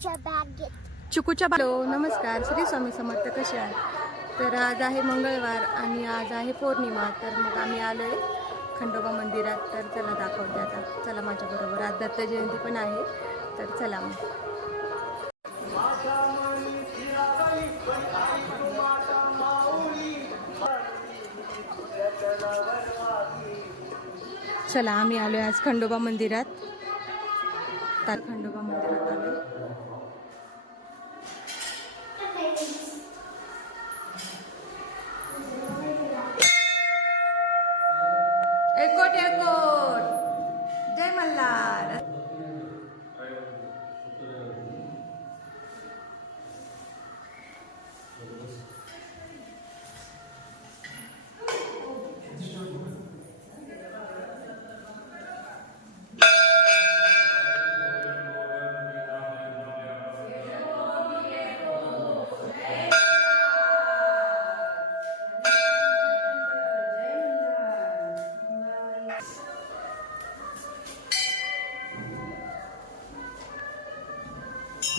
चिकूच्या बागेत. चिकूच्या नमस्कार. श्री स्वामी समर्थ कसे आहे तर आज आहे मंगळवार आणि आज आहे पौर्णिमा. तर मग आम्ही आलो आहे खंडोबा मंदिरात. तर चला दाखवते आता. चला माझ्याबरोबर. आज दत्त जयंती पण आहे. तर चला मग. चला आम्ही आलो आज खंडोबा मंदिरात. तर खंडोबा मंदिरात आलो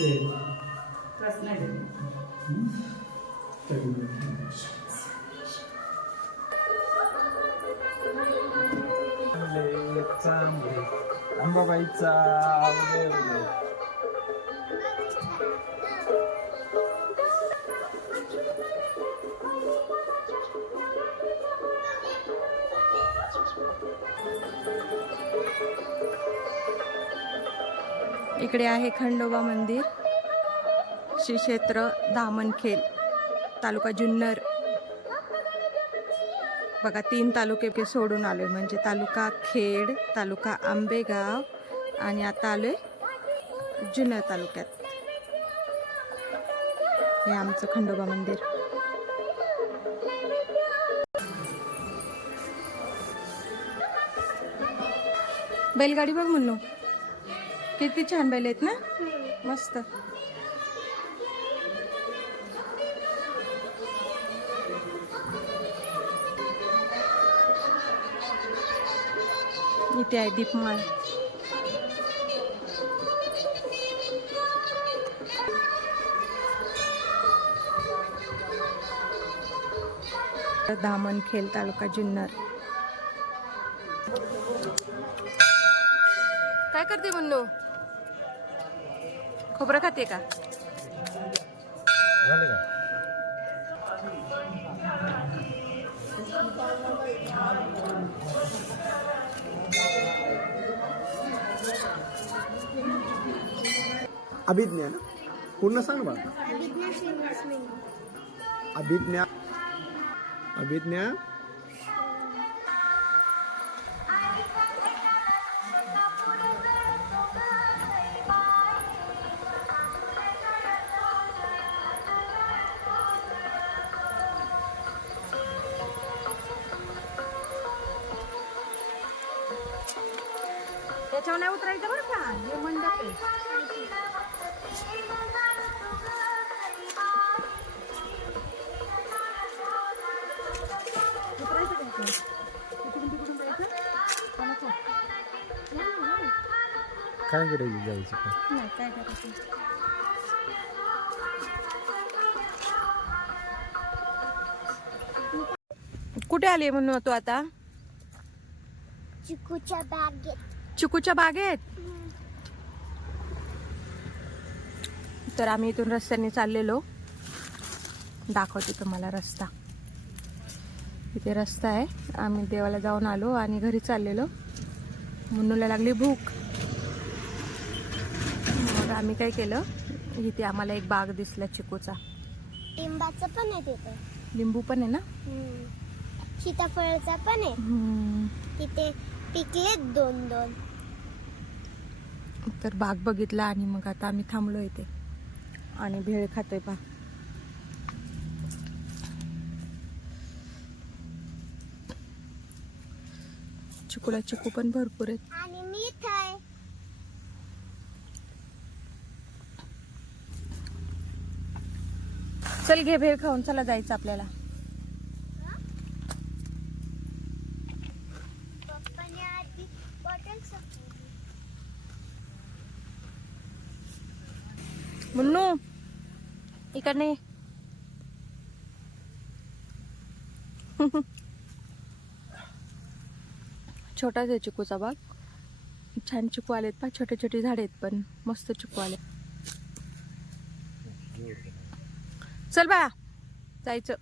Let's go. Let's. Let's go. Let's इकडे आहे खंडोबा मंदिर. श्री क्षेत्र दामनखेल तालुका जुन्नर. बघा तीन तालुके सोडून सोडून आलोय. म्हणजे तालुका खेड तालुका आंबेगाव आणि आता आलोय जुन्नर तालुक्यात. हे आमचं खंडोबा मंदिर. बैलगाडी बघ म्हणू किती छान बैल आहेत ना? मस्त. इथे आहे दीपमाळ. दामनखेल तालुका जुन्नर. काय करते म्हणलो खोबरं खाते का? का अभिज्ञा ना? पूर्ण सांग बा अभिज्ञा अभिज्ञा त्याच्यावर नाही उतरायचं बरं का हे मंडप आहे उतरायचं का इथून? इकडून तिकडून जायचं? कोणाचं? काय करायचं जायचं का नाही काय करायचं कुठे आली म्हणून तू आता चिकूच्या बागेत चिकूच्या बागेत? तर आम्ही इथून रस्त्याने चाललेलो. दाखवते तुम्हाला रस्ता. इथे रस्ता आहे. आम्ही देवाला जाऊन आलो आणि घरी चाललेलो. मुन्नूला लागली भूक. मग आम्ही काय केलं? इथे आम्हाला एक बाग दिसला चिकूचा. लिंबाचं पण आहे तिथे. लिंबू पण आहे ना. सीताफळाचा पण आहे. तिथे पिकलेत दोन दोन तर बाग बघितला आणि मग आता आम्ही थांबलो इथे. आणि भेळ खातोय पा चिकूला चिकू पण भरपूर आहेत. चल घे भेळ खाऊन चला जायचं आपल्याला. बॉटल मुन्नू इकडे ये. छोटाच आहे चिकूचा बाग. छान चिकू आलेत पा छोटे छोटे झाडे आहेत पण मस्त चिकू आले. चल बाळा जायचं.